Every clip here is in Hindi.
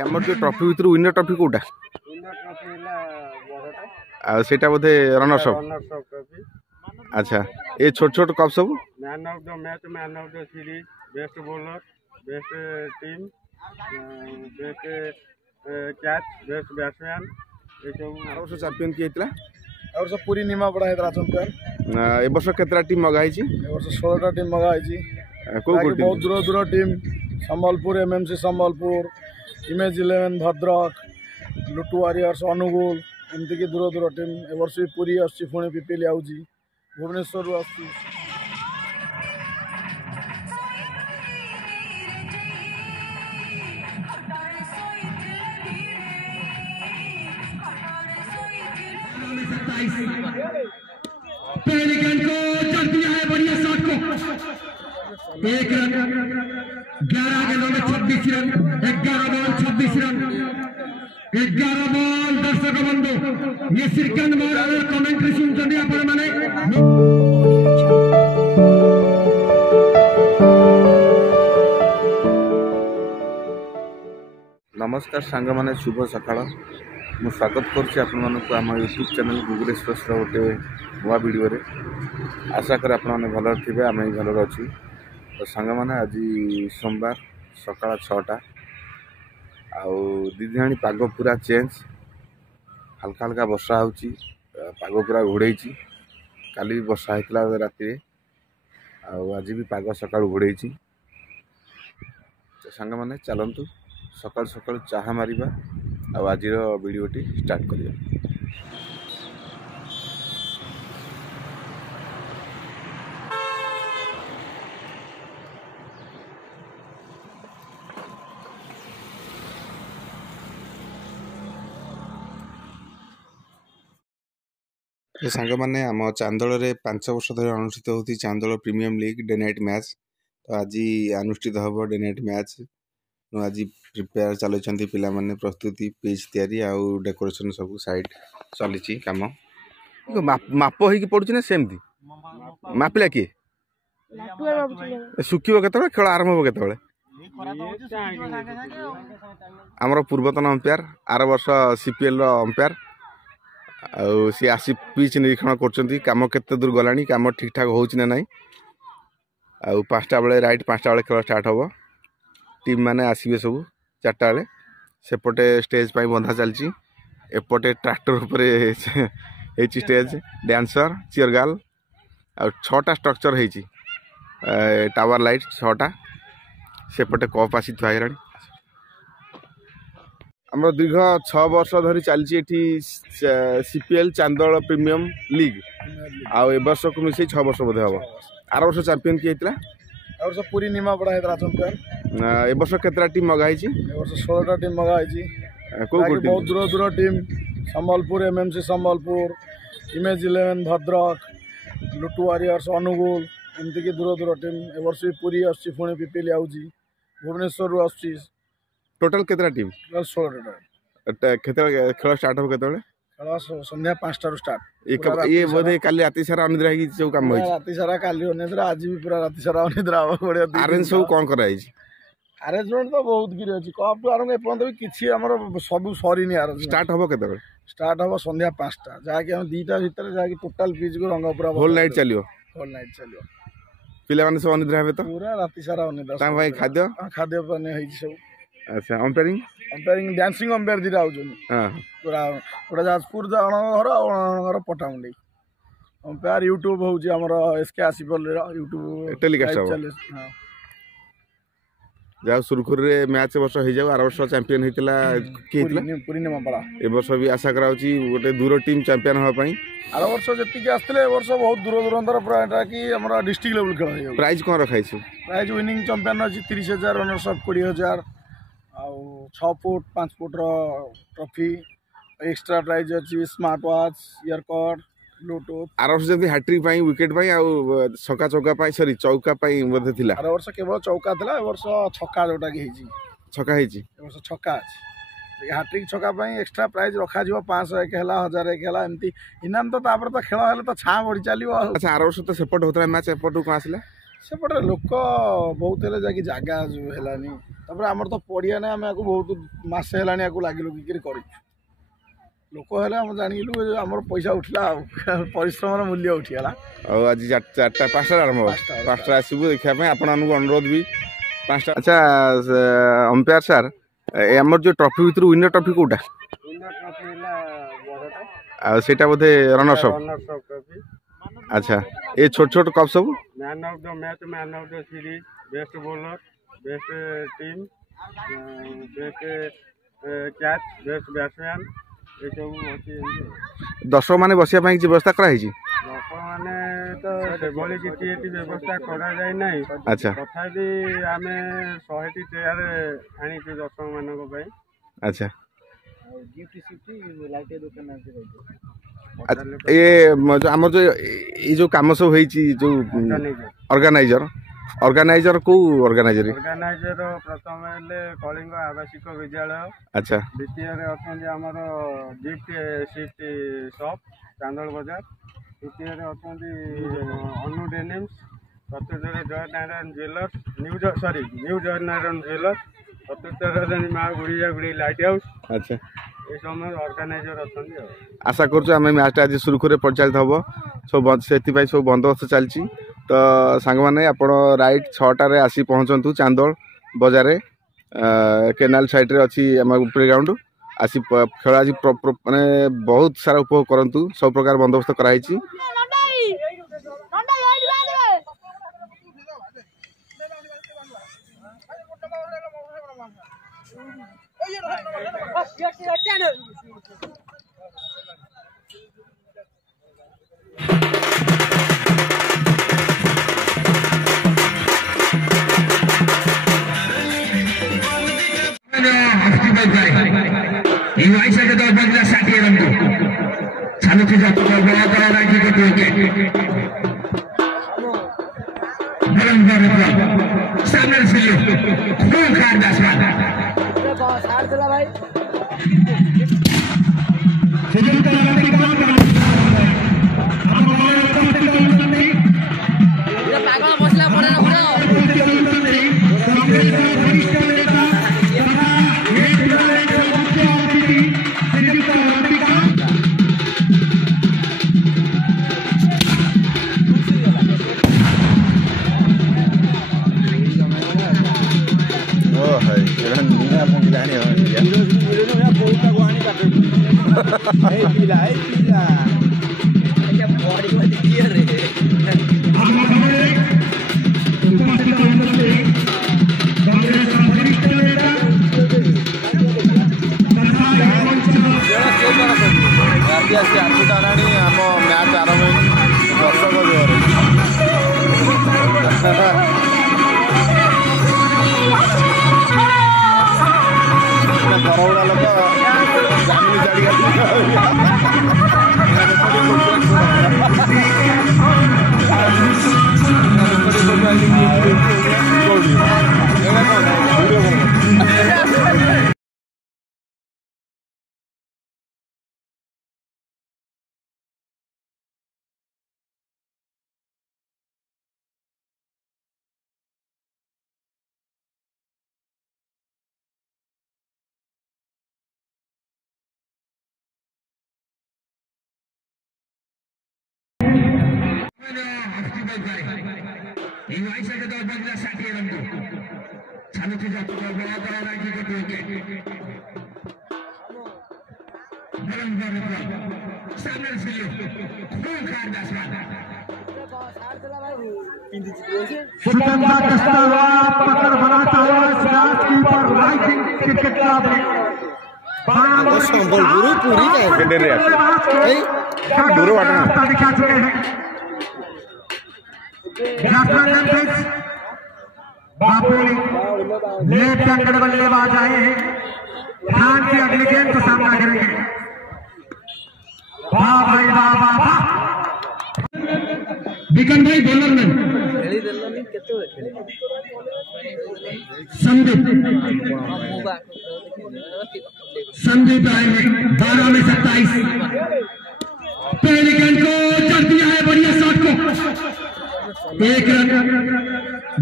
आमर जो ट्रॉफी भर विनर ट्रॉफी कोटा सेटा बोधे रनर्स अप अच्छा ये छोट छोट कप सब man of the match man of the series best bowler best team best catch best batsman ये सब चैंपियन किए और सब पूरी निमापड़ा है चैंपियन ए वर्ष केतरा टीम मगाई छी ए वर्ष 16टा टीम मगाई बहुत दूर दूर टीम संबलपुर एमएमसी संबलपुर इमेज 11 भद्रक लुटु वारियर्स अनुगुल एमती की दूर दूर टीम ए वर्ष पूरी आसी पुणी पिपिली आउची भुवनेश्वर आसी पहले गेंद को चढ़ दिया है बढ़िया शॉट को 1 रन 11 गेंदों में 26 रन 11 बॉल 26 रन 11 बॉल दर्शक बंधु ये श्रीकांत महाराज कमेंट्री सुनते आपण माने नमस्कार सांग माने शुभ सकाळ मु स्वागत करुच्ची आपण आम यूट्यूब चैनल गूगल एक्सप्रेस गोटे नुआ वीडियो रे आशा कर आपण मैंने भल थे आम भल अच्छी तो सांग मैंने आज सोमवार सकाळ 6टा आउ दीदी पाग पूरा चेंज हल्का हल्का वर्षा होची पाग पूरा घोड़े काली भी वर्षा होता राति आज भी पाग सका घोड़े तो सांग मैंने चलतु सकाल सकाल चाहा मारिबा आज वीडियोटी स्टार्ट करिया सांग मैंने आम चांदोल 5 वर्ष धरी अनुष्ठित होती Chandol premium league day night match तो आज अनुष्ठित हम डे नाइट मैच आज प्रिपेयर चलती पिला माने प्रस्तुति पेज तैयारी आउ डेकोरेशन सब साइड चली कम माप हो पड़ुची ना सेमती मापिला किए सुखिब केत खेल आरंभ हो केत आमर पूर्वतन अंपायर आर वर्ष सीपीएल अंपायर आउ सी आसी पिच निरीक्षण कर कम केते दूर गलानी कम ठीक ठाक हो ना आउ 5टा बेले राइट 5टा बेले खेल स्टार्ट हम टीम माने आसबे सब 4टा बेले सेपटे स्टेज पर बंधा चलती एपटे ट्रैक्टर पर स्टेज डांसर चीयर गर्ल आ 6टा स्ट्रक्चर होती टावर लाइट 6टा सेपटे कप आसी थुआई आम दीर्घ 6 वर्ष धरी चलती सीपीएल चांदोल प्रीमियम लीग आउ ए वर्ष को मिसे 6 वर्ष बोधे हम आर वर्ष चैंपियन किए और सब पूरी निमापड़ा है चैंपियन ए वर्ष केतरा टीम मगाई ए वर्ष 16टा टीम मगाई बहुत दूर दूर टीम संबलपुर एमएमसी संबलपुर इमेज 11 भद्रक लुटु वारियर्स अनुगुल एमती की दूर दूर टीम ए वर्ष पूरी आसी पुणी पिपिली आउची भुवनेश्वर आसी टोटल केतरा टीम 16टा खेल स्टार्ट हो केतबेले खेल संध्या 5टा स्टार्ट ये बोधे काली राति सारा अनिद्रा ही जो काम होई राति सारा काली अनिद्रा आज भी पूरा राति सारा अनिद्रा आवा बढ़िया अरेंज सब कोन कराई अरेंजमेंट तो बहुत गिरी अछि कप टू आरंभ एपन भी किछि हमर सब सरीनी अरेंज स्टार्ट हो केतबेले स्टार्ट हो संध्या 5टा जाके हम 2टा भीतर जाके टोटल पिच को रंग पूरा होल नाइट चलियो पिला माने सब अनिद्रा हेबे तो पूरा राति सारा अनिद्रा ता भाई खाद्य बने है सब अच्छा अंपायरिंग डांसिंग अंपायर दिरा आउछन हां पूरा पूरा जाजपुर घर पटामुंडी अंपायर यूट्यूब होउची हमर एसके आसिफल यूट्यूब टेलीकास्ट हो हां जाओ सुरखुर रे मैच वर्ष हो जाओ आर वर्ष चैंपियन हेतिला के हेतिला पूरी निमापड़ा ए वर्ष भी आशा कराउची गोटे दूर टीम चैंपियन हो पई आर वर्ष जति के आस्तले ए वर्ष बहुत दूर दूरंतर पूरा एटा की हमर डिस्ट्रिक्ट लेवल खेल हो प्राइज कोन रखाई छु प्राइज विनिंग चैंपियन अछि 30000 रनर्स अप 20000 आउ 6 फुट 5 फुट रो ट्रॉफी एक्स्ट्रा प्राइज अछि smart watch ear cord Bluetooth आर वर्ष जति हैट्रिक पई विकेट पई आउ छक्का चौका पई सॉरी चौका पई मध्ये थिला आर वर्ष केवल चौका थिला ए वर्ष छक्का जोटा के हेची छक्का हेची ए वर्ष छक्का अछि हाट्रिक छक्का एक्सट्रा प्राइज रखा 501 है 1001 है एमती इनाम तो तापर तो खेल हेले तो छाँ बढ़ी चलो। अच्छा आर वर्ष तो सेपट होता मैच एपटू कौन आसिला सेपटे लोक बहुत है जाकि जगह है आमर तो पड़िया ना आम बहुत मसे है लगे लगिक कर लोक है आम जानिलु आमर पैसा उठला परिश्रम मूल्य उठीगला। आज 4टा 5टा आरंभ 5टा आसबू देखा आपण अनुरोध भी 5टा। अच्छा अंपायर सर आमर जो ट्रॉफी भर विनर ट्रॉफी कोटा सेटा बोधे रनर्स अप। अच्छा ये छोट छोट कप सब man of the match man of the series best bowler best team best catch best batsman ये सब अच्छी दर्शक मैंने बसिया व्यवस्था कराई लोक मैंने तो सेभली किसी व्यवस्था करा जाए नहीं। अच्छा तथापि आम 100टी चेयर आनी दर्शक मान। अच्छा ये आम जो कम सब जो ऑर्गेनाइजर को ऑर्गेनाइजर प्रथम कलिंग आवासिक विद्यालय। अच्छा द्वितीय अच्छा आमर गिफ्ट सिफ्ट शॉप चांदोल बाजार। तृतीय अच्छा अनु डेनिम्स। चतुर्थ जय नारायण ज्वेलर्स न्यू जय नारायण ज्वेलर्स। चतुर्थ माँ गुड़िया गुड़ी लाइट हाउस। अच्छा ये समय ऑर्गेनाइजर अच्छा आशा करें मैच आज सुरखुरे परिचालित हम सब से सब बंदोबस्त चलती तो सांग मैंने आपण राइट 6टार आसी पहुँचतु चांदोल बजार केनाल साइड रे अच्छी प्ले ग्राउंड आसी खेल आज माने बहुत सारा उपभोग करूँ सब प्रकार बंदोबस्त कराई। मैच आरंभ दर्शक बरौड़ा लोक जामिनी जाड़ी संबलपुर पूरी दूर लेफ्ट हैंड बल्लेबाज आए हैं ध्यान की अगले गेम का सामना करेंगे। वाह भाई वाह वाह वाह बिकन भाई बॉलर में संदीप संदीप आएंगे 12 में 27। पहली गेंद को चल दिया है बढ़िया शॉट को, 1 रन।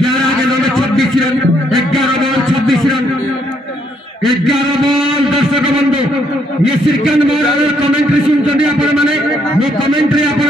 11 गेंदों में 26 रन, 11 बॉल 26 रन, 11 बॉल। दर्शक बंधु ये श्रीकांत महाराज कमेंट्री सुनते आपण मैंने, मो कमेंट्री आपण